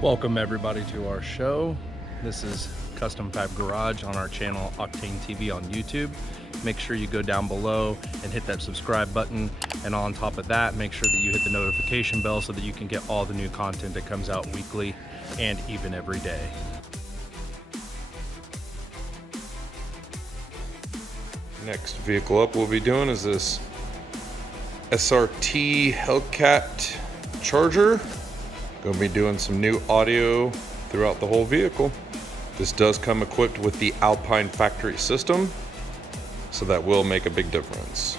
Welcome everybody to our show. This is Custom Fab Garage on our channel Octane TV on YouTube. Make sure you go down below and hit that subscribe button, and on top of that, make sure that you hit the notification bell so that you can get all the new content that comes out weekly and even every day. Next vehicle up we'll be doing is this SRT Hellcat Charger. Going to be doing some new audio throughout the whole vehicle. This does come equipped with the Alpine factory system, so that will make a big difference.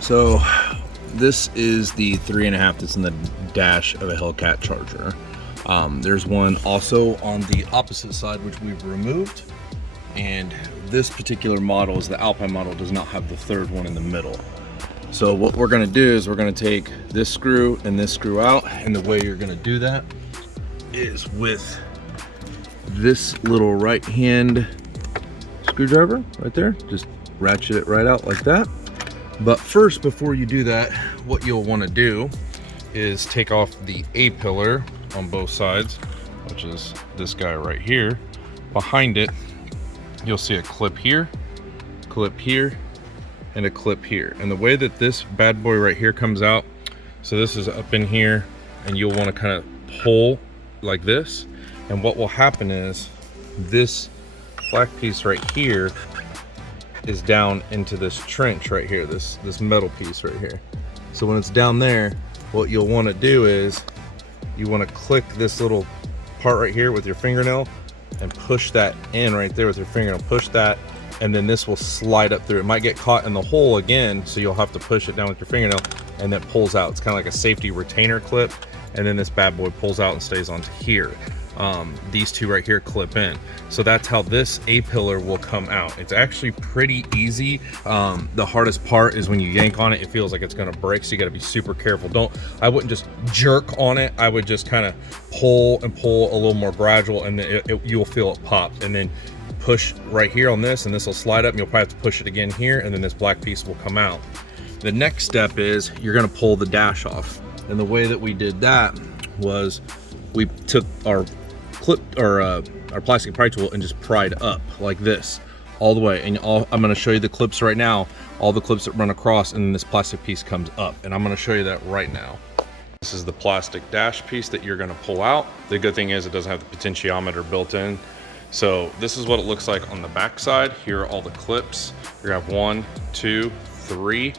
So this is the 3.5 that's in the dash of a Hellcat Charger. There's one also on the opposite side which we've removed, and this particular model is the Alpine model, does not have the third one in the middle. So what we're going to do is we're going to take this screw and this screw out, and the way you're going to do that is with this little right hand screwdriver right there. Just ratchet it right out like that. But first, before you do that, what you'll want to do is take off the A-pillar on both sides, which is this guy right here. Behind it, you'll see a clip here, and a clip here. And the way that this bad boy right here comes out, so this is up in here, and you'll want to kind of pull like this. And what will happen is this black piece right here is down into this trench right here, this metal piece right here. So when it's down there, what you'll want to do is you want to click this little part right here with your fingernail and push that in right there with your fingernail. Push that, and then this will slide up through. It might get caught in the hole again, so you'll have to push it down with your fingernail, and that pulls out. It's kind of like a safety retainer clip, and then this bad boy pulls out and stays onto here. These two right here clip in. So that's how this A-pillar will come out. It's actually pretty easy. The hardest part is when you yank on it, it feels like it's gonna break, so you gotta be super careful. I wouldn't just jerk on it. I would just kind of pull and pull a little more gradual, and then you'll feel it pop. And then push right here on this, and this will slide up, and you'll probably have to push it again here, and then this black piece will come out. The next step is you're gonna pull the dash off. And the way that we did that was we took our our plastic pry tool and just pried up like this all the way. And I'm going to show you the clips right now, all the clips that run across, and then this plastic piece comes up, and I'm going to show you that right now. This is the plastic dash piece that you're going to pull out. The good thing is it doesn't have the potentiometer built in. So this is what it looks like on the back side. Here are all the clips. You're going to have 1, 2, 3,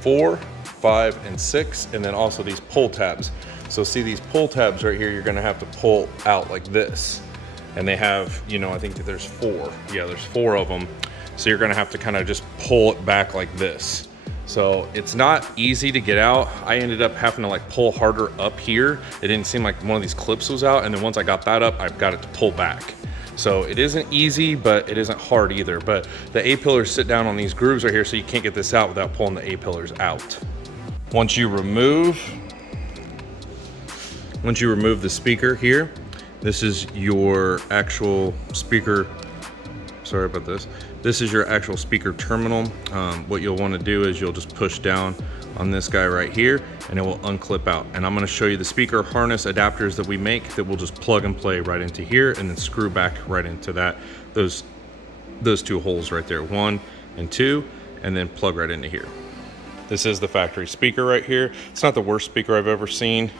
4, 5, and 6, and then also these pull tabs. So see these pull tabs right here, you're gonna have to pull out like this. And they have, you know, I think that there's 4. Yeah, there's 4 of them. So you're gonna have to kind of just pull it back like this. So it's not easy to get out. I ended up having to like pull harder up here. It didn't seem like one of these clips was out. And then once I got that up, I've got it to pull back. So it isn't easy, but it isn't hard either. But the A-pillars sit down on these grooves right here, so you can't get this out without pulling the A-pillars out. Once you remove the speaker here, this is your actual speaker. Sorry about this. This is your actual speaker terminal. What you'll want to do is you'll just push down on this guy right here, and it will unclip out. And I'm going to show you the speaker harness adapters that we make that will just plug and play right into here, and then screw back right into that. Those 2 holes right there, 1 and 2, and then plug right into here. This is the factory speaker right here. It's not the worst speaker I've ever seen.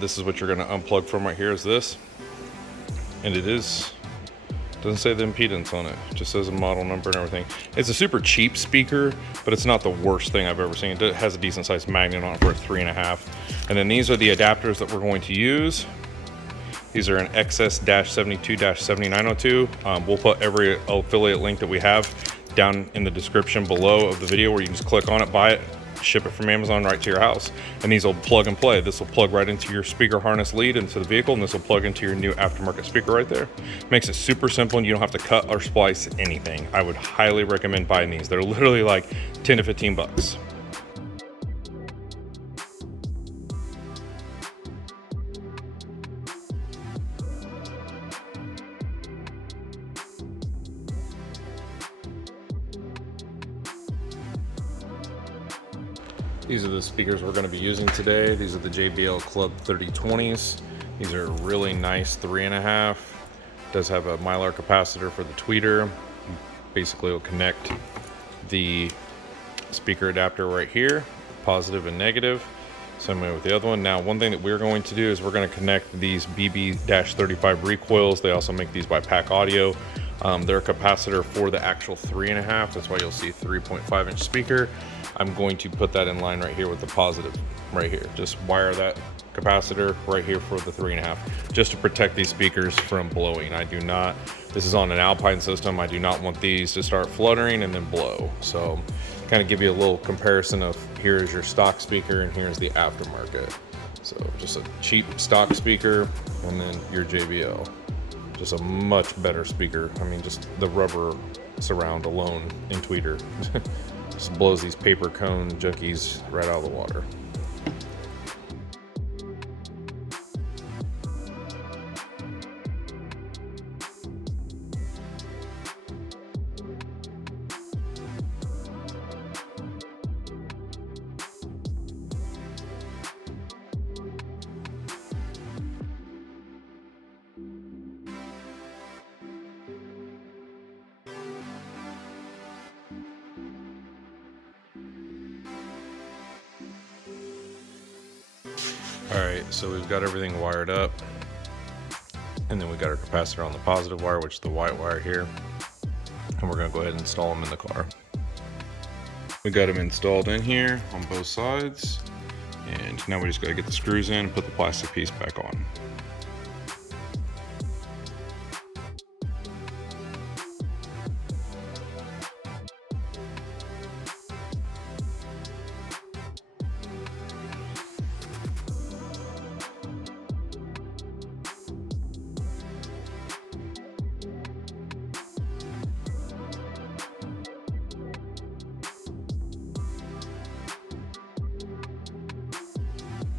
This is what you're going to unplug from right here, is this. And it doesn't say the impedance on it. It just says a model number and everything. It's a super cheap speaker, but it's not the worst thing I've ever seen. It has a decent sized magnet on it for a 3.5. And then these are the adapters that we're going to use. These are an XS-72-7902. We'll put every affiliate link that we have down in the description below of the video, where you can just click on it, buy it, ship it from Amazon right to your house. And these will plug and play. This will plug right into your speaker harness lead into the vehicle, and this will plug into your new aftermarket speaker right there. Makes it super simple, and you don't have to cut or splice anything. I would highly recommend buying these. They're literally like 10 to 15 bucks. These are the speakers we're going to be using today. These are the JBL Club 3020s. These are really nice 3.5. Does have a Mylar capacitor for the tweeter. Basically, it'll connect the speaker adapter right here, positive and negative. Same way with the other one. Now, one thing that we're going to do is we're going to connect these BB-35 recoils. They also make these by Pack Audio. They're a capacitor for the actual 3.5. That's why you'll see 3.5-inch speaker. I'm going to put that in line right here with the positive right here. Just wire that capacitor right here for the 3.5, just to protect these speakers from blowing. I do not, this is on an Alpine system, I do not want these to start fluttering and then blow. So kind of give you a little comparison of here's your stock speaker and here's the aftermarket. So just a cheap stock speaker and then your JBL. Just a much better speaker. I mean, just the rubber surround alone in tweeter just blows these paper cone junkies right out of the water. All right, so we've got everything wired up, and then we got our capacitor on the positive wire, which is the white wire here, and we're gonna go ahead and install them in the car. We got them installed in here on both sides, and now we just gotta get the screws in and put the plastic piece back on.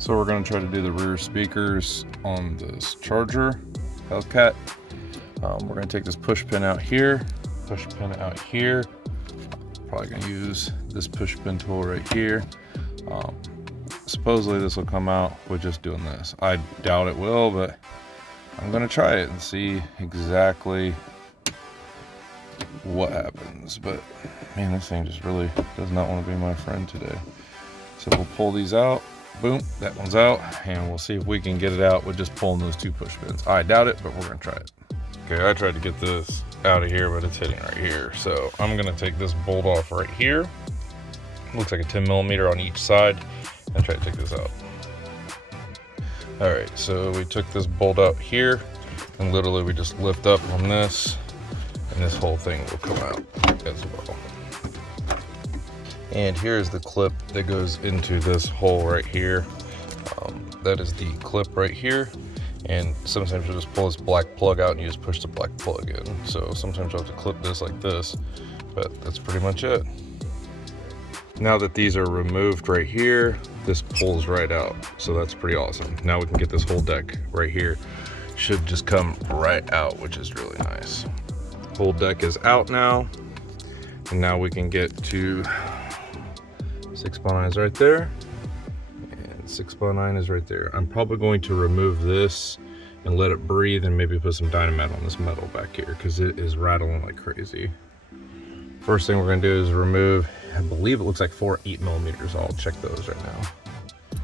So we're going to try to do the rear speakers on this charger, Hellcat. We're going to take this push pin out here, push pin out here. Probably going to use this push pin tool right here. Supposedly this will come out with just doing this. I doubt it will, but I'm going to try it and see exactly what happens. But man, this thing just really does not want to be my friend today. So we'll pull these out. Boom, that one's out, and we'll see if we can get it out with just pulling those two push pins. I doubt it, but we're gonna try it. Okay, I tried to get this out of here, but it's hitting right here. So I'm gonna take this bolt off right here. Looks like a 10mm on each side, and try to take this out. All right, so we took this bolt out here, and literally we just lift up on this, and this whole thing will come out as well. And here's the clip that goes into this hole right here. That is the clip right here. And sometimes you'll just pull this black plug out and you just push the black plug in. So sometimes you'll have to clip this like this, but that's pretty much it. Now that these are removed right here, this pulls right out. So that's pretty awesome. Now we can get this whole deck right here. Should just come right out, which is really nice. Whole deck is out now. And now we can get to 6x9 is right there, and 6x9 is right there. I'm probably going to remove this and let it breathe and maybe put some dynamite on this metal back here because it is rattling like crazy. First thing we're going to do is remove, I believe it looks like 4 8mm. I'll check those right now.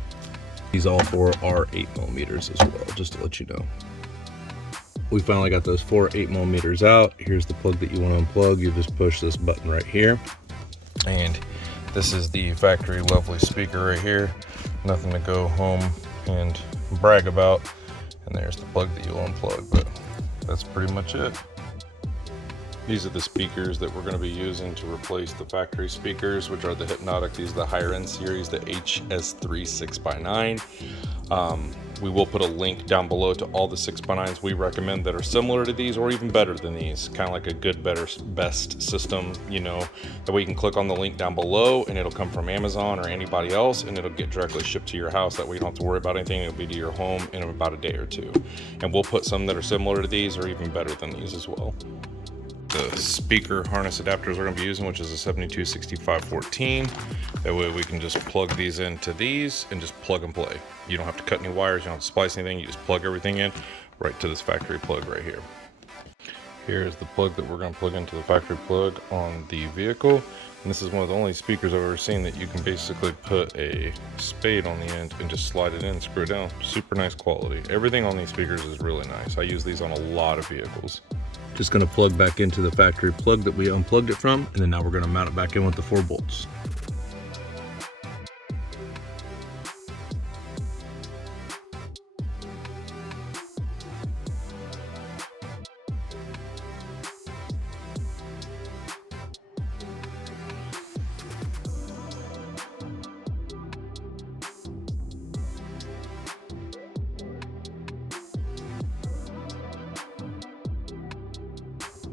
These all 4 are 8mm as well, just to let you know. We finally got those 4 8mm out. Here's the plug that you want to unplug. You just push this button right here, and this is the factory lovely speaker right here. Nothing to go home and brag about. And there's the plug that you'll unplug, but that's pretty much it. These are the speakers that we're going to be using to replace the factory speakers, which are the Hypnotic. These are the higher end series, the HS3 6x9. We will put a link down below to all the 6x9s we recommend that are similar to these or even better than these. Kind of like a good, better, best system, you know. That way you can click on the link down below and it'll come from Amazon or anybody else and it'll get directly shipped to your house. That way you don't have to worry about anything. It'll be to your home in about a day or two. And we'll put some that are similar to these or even better than these as well. The speaker harness adapters we're going to be using, which is a 726514. That way we can just plug these into these and just plug and play. You don't have to cut any wires, you don't have to splice anything, you just plug everything in right to this factory plug right here. Here is the plug that we're going to plug into the factory plug on the vehicle. And this is one of the only speakers I've ever seen that you can basically put a spade on the end and just slide it in, screw it down. Super nice quality. Everything on these speakers is really nice. I use these on a lot of vehicles. Just going to plug back into the factory plug that we unplugged it from, and then now we're going to mount it back in with the 4 bolts.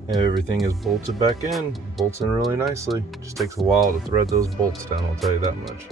Everything is bolted back in, bolts in really nicely. Just takes a while to thread those bolts down, I'll tell you that much.